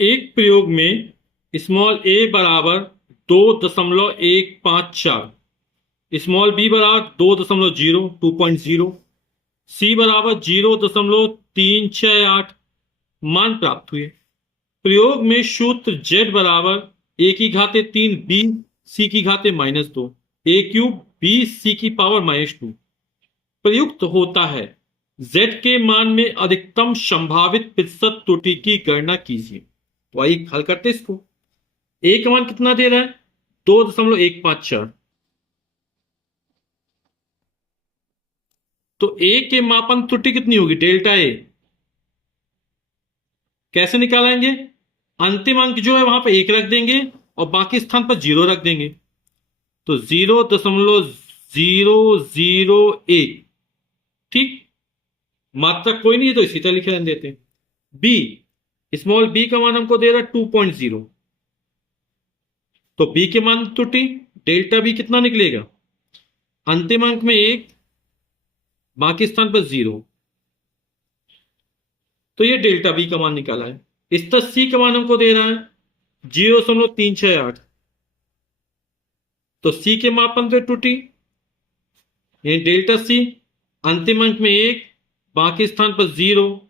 एक प्रयोग में स्मॉल ए बराबर 2.154, स्मॉल बी बराबर 2.0 सी बराबर 0.368 मान प्राप्त हुए। प्रयोग में सूत्र z बराबर ए की घाते 3 बी सी की घाते -2 ए क्यूब बी सी की पावर -2 प्रयुक्त होता है। z के मान में अधिकतम संभावित प्रतिशत त्रुटि की गणना कीजिए। तो आइए हल करते हैं इसको। a का मान कितना दे रहा है? 2.154। तो a के मापन त्रुटि कितनी होगी? Delta A. कैसे निकालेंगे? अंतिम अंक जो है वहां पर 1 रख देंगे और बाकी स्थान पर 0 रख देंगे। तो 0.001। ठीक, मात्रक कोई नहीं है तो इसी तरह लिख देते हैं। बी, स्मॉल बी का मान हमको दे रहा है 2.0। तो बी के मान त्रुटि डेल्टा बी कितना निकलेगा? अंतिम अंक में 1, बाकी स्थान पर 0। तो ये डेल्टा बी का मान निकाला है। इस तरह सी का मान हमको दे रहा है 0.368। तो सी के मापन पे त्रुटि यानी डेल्टा सी, अंतिम अंक में 1, बाकी स्थान पर 0।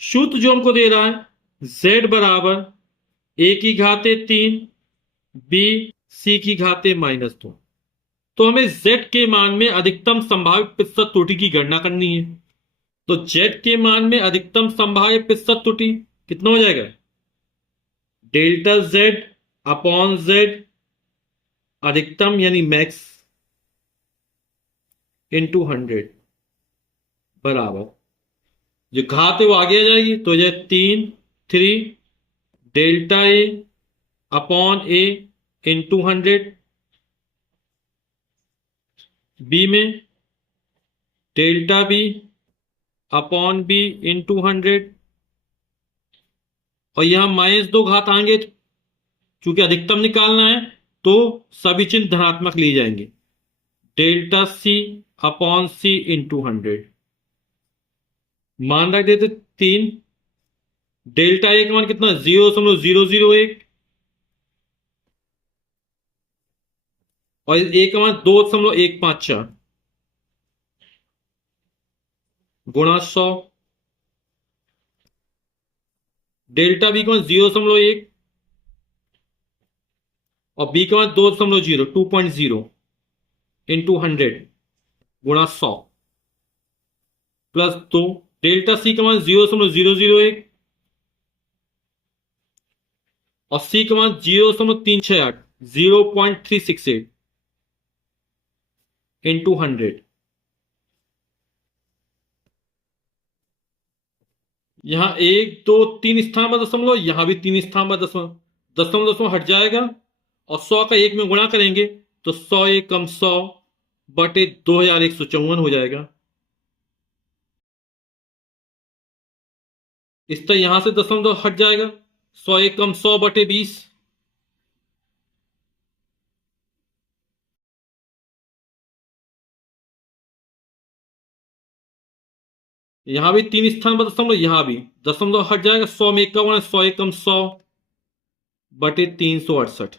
सूत्र जो हमको दे रहा है z बराबर a की घाते 3 b c की घाते -2। तो हमें z के मान में अधिकतम संभावित प्रतिशत त्रुटि की गणना करनी है। तो z के मान में अधिकतम संभावित प्रतिशत त्रुटि कितना हो जाएगा? डेल्टा z अपॉन z, अधिकतम यानी मैक्स, इंटू 100 बराबर, जो घात है वो आगे आ जाएगी तो ये 3 delta A upon A into 100। B में delta B upon B into 100। और यहां -2 घात आएंगे चूंकि अधिकतम निकालना है तो सभी चिन्ह धनात्मक लिए जाएंगे। डेल्टा सी अपॉन सी इंटू 100। मान रख देते 3। डेल्टा ए का मान कितना? 0.001 और ए का मान 2.154 गुणा 100। डेल्टा बी का मान 0.1 और बी का मान 2.0 इंटू 100 गुणा 100 प्लस 2। डेल्टा सी का मान 0.001 और सी का मान 0.368 0.368 इंटू 100। यहां 1 2 3 स्थान पर दशमलव, यहां भी 3 स्थान पर दशमलव, दशमलव दशमलव हट जाएगा और 100 का 1 में गुणा करेंगे तो 100 1 कम 100 बटे 2154 हो जाएगा। इस तरह यहां से दशमलव हट जाएगा, 100 1 कम 100 बटे 20। यहां भी 3 स्थान पर दशमलव, यहां भी दशमलव हट जाएगा, 100 में 1 का गुणा, 100 1 कम 100 बटे 368।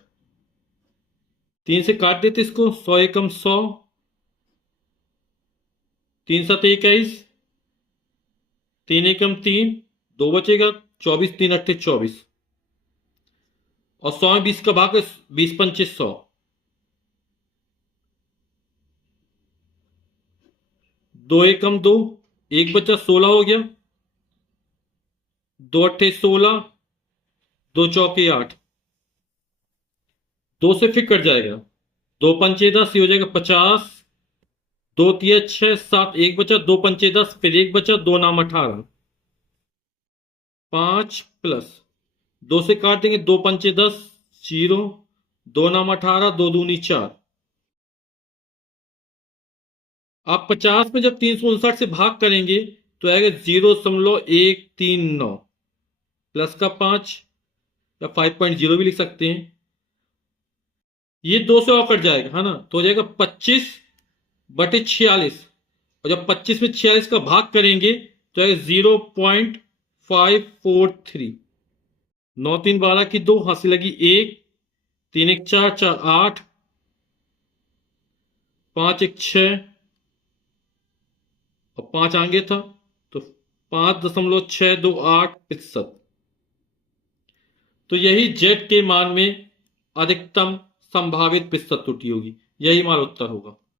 3 से काट देते इसको, 100 1 कम 100, 3 7 21, 3 1 कम 3, 2 बचेगा, 24 3 8 24 और 100 में 20 का भाग, 20 पंचे 100, 2 1 कम 2, 1 बचा, 16 हो गया, 2 8 16, 2 चौके 8, 2 से फिर कट जाएगा, 2 पंचे 10, ये हो जाएगा 50, 2 तिया 6 7, 1 बचा, 2 पंचे 10, फिर 1 बचा, 2 नाम 18, 5 प्लस 2 से काट देंगे, 2 पंचे 10 0, 2 नाम 18, 2 दूनी 4। आप 50 में जब 359 से भाग करेंगे तो आएगा 0.139 प्लस का 5 या 5.0 भी लिख सकते हैं। ये 2 से और कट जाएगा, है ना, तो हो जाएगा 25 बटे 46 और जब 25 में 46 का भाग करेंगे तो आएगा 0.543। 9 3 12 की 2, हंसी लगी 1, 3 1 4 4 8, 5 1 6 और 5 आगे था तो 5.628 प्रतिशत। तो यही जेड के मान में अधिकतम संभावित प्रतिशत त्रुटि होगी। यही हमारा उत्तर होगा।